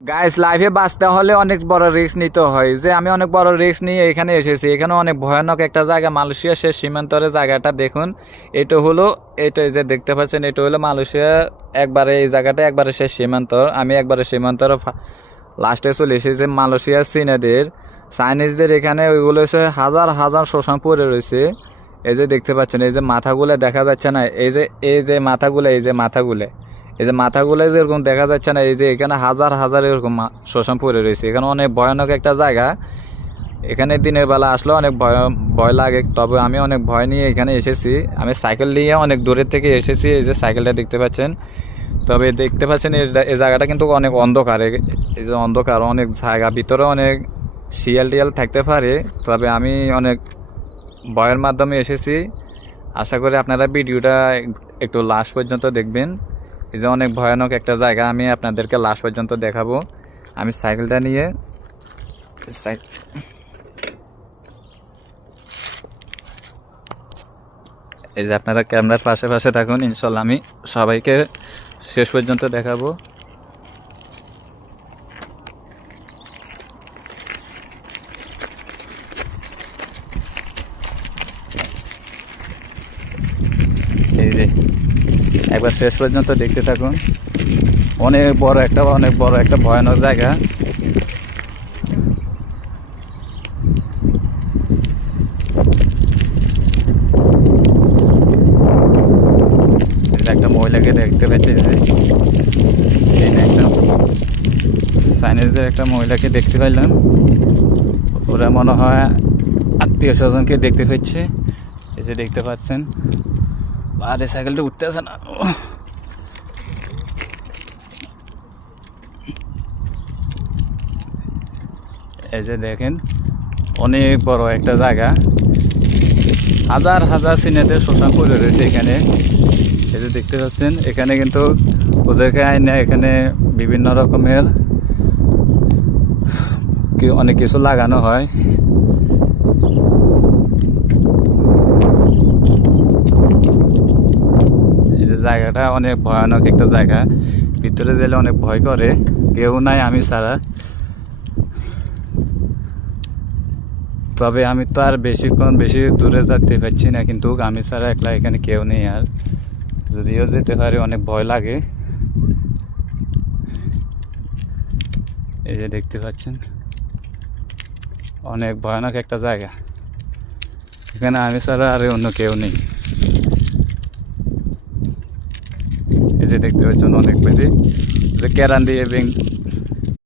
Guys লাইফে বাঁচতে হলে অনেক বড় রিস্ক নিতে হয়, যে আমি অনেক বড় রিস্ক নিয়ে এখানে এসেছি। এখানে অনেক ভয়ানক একটা জায়গা, মালয়েশিয়া শেষ সীমান্তর জায়গাটা দেখুন। এটা হলো, এটা যে দেখতে পাচ্ছেন, এটা হলো মালয়েশিয়া একবারে, এই জায়গাটা একবারে শেষ সীমান্তর। আমি একবারে সীমান্তর লাস্টে চলে এসেছি। মালয়েশিয়া চীনাদের, চাইনিজদের এখানে ওইগুলো হচ্ছে হাজার হাজার শ্মশান পড়ে রয়েছে। এই যে দেখতে পাচ্ছেন, এই যে মাথাগুলো দেখা যাচ্ছে না, এই যে মাথাগুলো, এই যে মাথাগুলো যেরকম দেখা যাচ্ছে না, এই যে এখানে হাজার হাজার এরকম শ্মশান পড়ে রয়েছে। এখানে অনেক ভয়ানক একটা জায়গা। এখানে দিনের বেলা আসলে অনেক ভয় ভয় লাগে, তবে আমি অনেক ভয় নিয়ে এখানে এসেছি। আমি সাইকেল নিয়ে অনেক দূরের থেকে এসেছি। এই যে সাইকেলটা দেখতে পাচ্ছেন, তবে দেখতে পাচ্ছেন এই জায়গাটা কিন্তু অনেক অন্ধকার। এই যে অন্ধকার, অনেক জায়গা, ভিতরে অনেক শিয়াল টিয়াল থাকতে পারে। তবে আমি অনেক ভয়ের মাধ্যমে এসেছি। আশা করি আপনারা ভিডিওটা একটু লাস্ট পর্যন্ত দেখবেন। এই যে অনেক ভয়ানক একটা জায়গা, আমি আপনাদেরকে লাস্ট পর্যন্ত দেখাবো। আমি সাইকেলটা নিয়ে এই যে আপনারা ক্যামেরার পাশে পাশে থাকুন, ইনশাল্লাহ আমি সবাইকে শেষ পর্যন্ত দেখাবো। এই যে একবার শেষ পর্যন্ত দেখতে থাকুন। অনেক বড় একটা ভয়ানক জায়গা। একটা মহিলাকে দেখতে পাচ্ছি, একটা চাইনিজদের একটা মহিলাকে দেখতে পাইলাম। ওরা মনে হয় আত্মীয় স্বজনকে দেখতে পাচ্ছে। এই যে দেখতে পাচ্ছেন, আর এই সাইকেলটা উঠতে আসে না। এই যে দেখেন, অনেক বড় একটা জায়গা, হাজার হাজার চীনাদের শ্মশান পড়ে রয়েছে এখানে। এই যে দেখতে পাচ্ছেন, এখানে কিন্তু ওদেরকে আইনে এখানে বিভিন্ন রকমের অনেক কিছু লাগানো হয়। এই যে জায়গাটা অনেক ভয়ানক একটা জায়গা, ভিতরে গেলে অনেক ভয় করে, কেউ নাই আমি ছাড়া। তবে আমি তো আর বেশি দূরে যেতে পারছি না, কিন্তু আমি ছাড়া একলা এখানে কেউ নেই। আর যদিও যেতে পারি, অনেক ভয় লাগে। এই যে দেখতে পাচ্ছেন, অনেক ভয়ানক একটা জায়গা, এখানে আমি ছাড়া আর অন্য কেউ নেই। এই যে দেখতে পাচ্ছেন, অনেক বেশি যে কেরান দিয়ে